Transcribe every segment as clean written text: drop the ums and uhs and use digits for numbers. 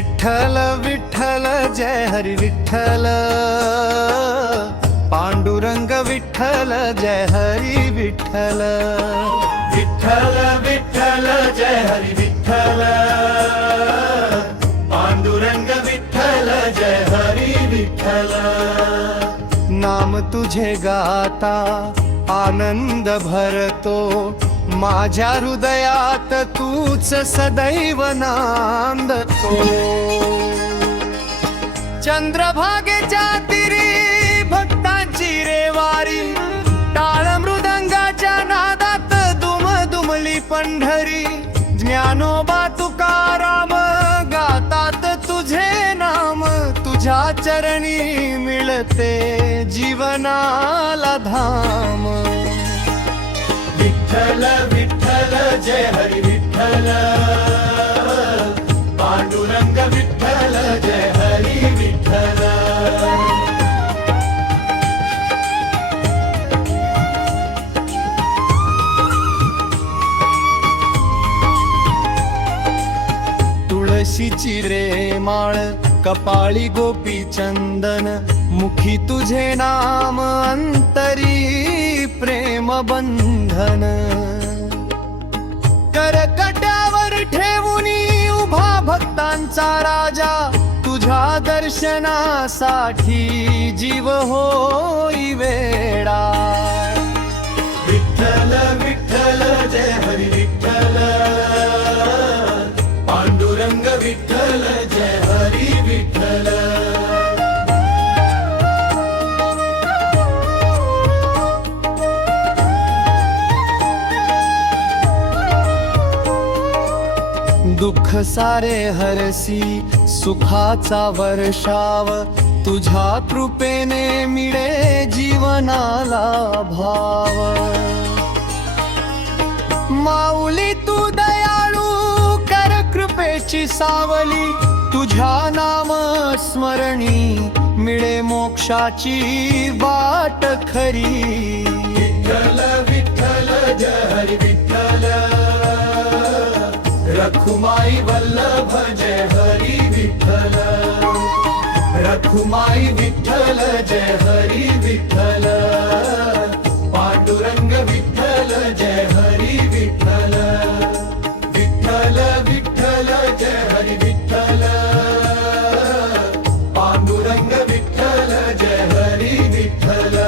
विठ्ठल विठ्ठल जय हरी विठ्ठल, पांडुरंग विठ्ठल जय हरी विठ्ठल, विठ्ठल विठ्ठल जय हरी विठ्ठल, पांडुरंग विठ्ठल जय हरी विठ्ठल। नाम तुझे गाता आनंद भरतो, माझ्या हृदयात तूच सदैव नांदतो। चंद्रभागेच्या तीरी भक्तांची रेवारी, टाळ मृदंगाच्या नादात दुम दुमली पंढरी। ज्ञानोबा तुकाराम गातात तुझे नाम, तुझ्या चरणी मिळते जीवनाला धाम। विठ्ठल विठ्ठल जय हरी विठ्ठल, पांडुरंग विठ्ठल जय हरी विठ्ठल। तुळशीची रे माळ कपाळी गोपी चंदन, मुखी तुझे नाम अंतरी प्रेम बंधन। करकट्यावर ठेवूनी उभा भक्तांचा राजा, तुझ्या दर्शनासाठी जीव होई वेडा। विठ्ठल विठ्ठल जय हरी विठ्ठल, पांडुरंग विठ्ठल जय हरी विठ्ठल। दुःख सारे हरसी सुखाचा वर्षाव, तुझ्या कृपेने मिळे जीवनाला भाव। माऊली तू दयाळू कर कृपेची सावली, तुझ्या नाम स्मरणी मिळे मोक्षाची वाट खरी। विठ्ठल विठ्ठल जय हरी विठ्ठल, रखुमाई वल्लभ जय हरी विठ्ठल, रखुमाई विठ्ठल जय हरी विठ्ठल, पांडुरंग विठ्ठल जय हरी विठ्ठल, विठ्ठल विठ्ठल जय हरी विठ्ठल, पांडुरंग विठ्ठल जय हरी विठ्ठल।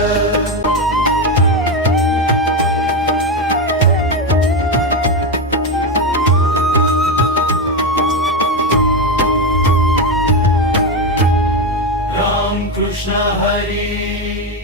कृष्ण हरी।